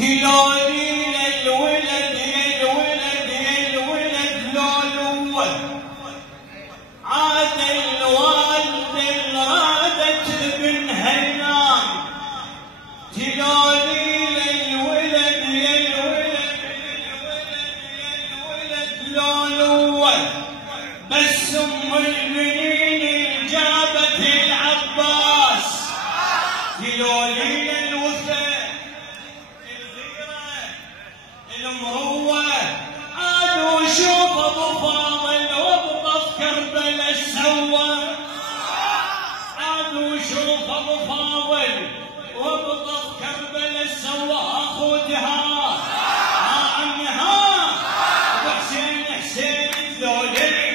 تلولي الولد يا الولد يا الولد لولوه عاد الوالد رادت ابنها ينام تلولي الولد يا الولد يا الولد لولوه بس ام المنين جابت العباس تلولي المروة عاد وشوف ابو فاضل وابطف كربلاء ايش سوى عاد وشوف ابو فاضل وابطف كربلاء ايش سوى اخو دهار عمها ابو حسين حسين الذولي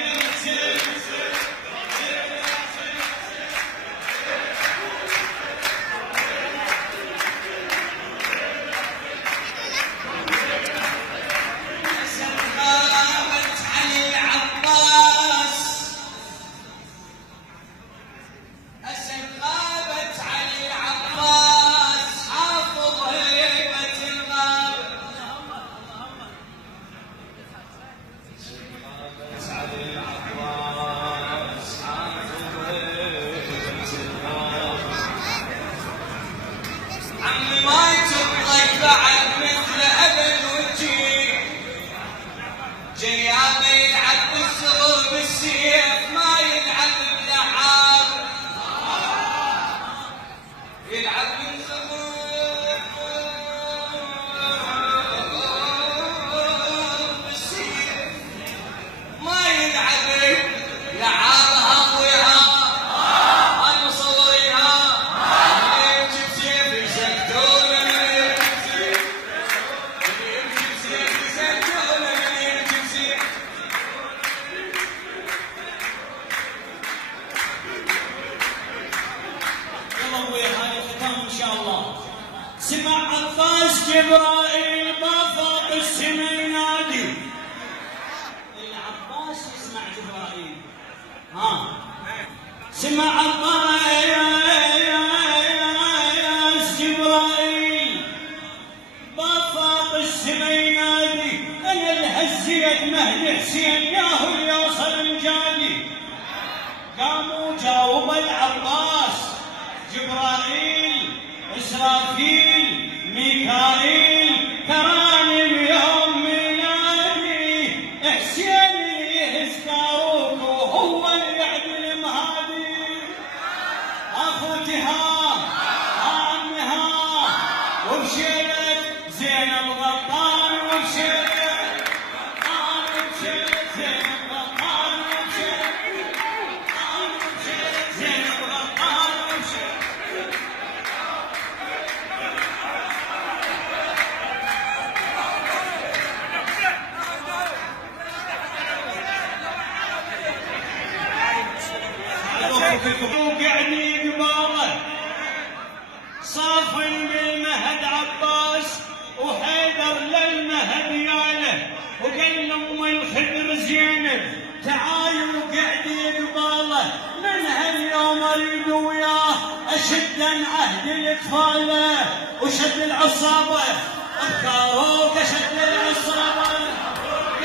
سمع عباس جبرائيل طافى بالسما ينادي العباس يسمع جبرائيل سمع عباس جبرائيل طافى بالسما ينادي انا الهزيت مهدي حسين ياهو يوصل الجادي قاموا جاوب العباس جبرائيل إسرافيل ميكائيل تراني بيوم ميلادي حسين يهز كاروك وهو اللي يعدل مهادي اخو تهام عمها وبشيلت زينب غطان وبشيلت زينب غطان وبشيلت زينب غطان وبشيلت وقعني قباله صافن بالمهد عباس وحيدر للمهد ياله وقال ام الخدر زينب تعالي وقعدي قباله من هاليوم اريد وياه اشد عهد الاطفال وشد العصابه اختاروك شد العصابه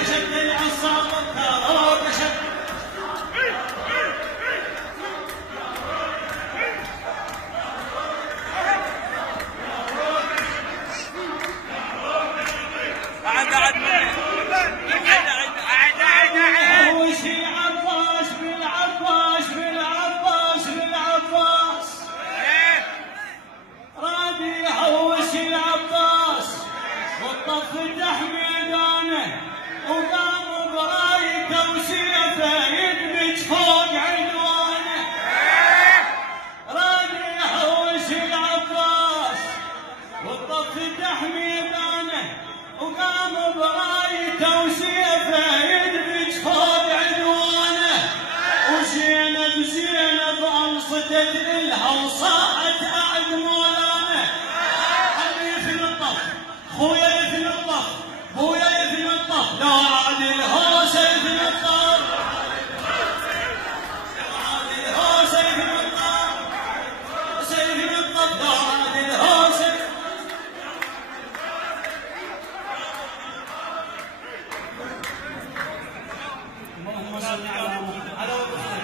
شد العصابه اختاروك شد فتح ميدانه وقام برايته وسيفه يدمج فوق عنوانه راد يحوش العباس والطف فتح ميدانه وقام برايته وسيفه يدمج فوق عنوانه وزينب زينب انصتت لها وصاعت اعد مولانه حبيب الطف خويا يثني الطف بويا يثني الطف لا عاد الهوسه يثني الطف لا عاد الهوسه يثني الطف سيثني الطف لا عاد الهوسه اللهم صل على محمد. على وجه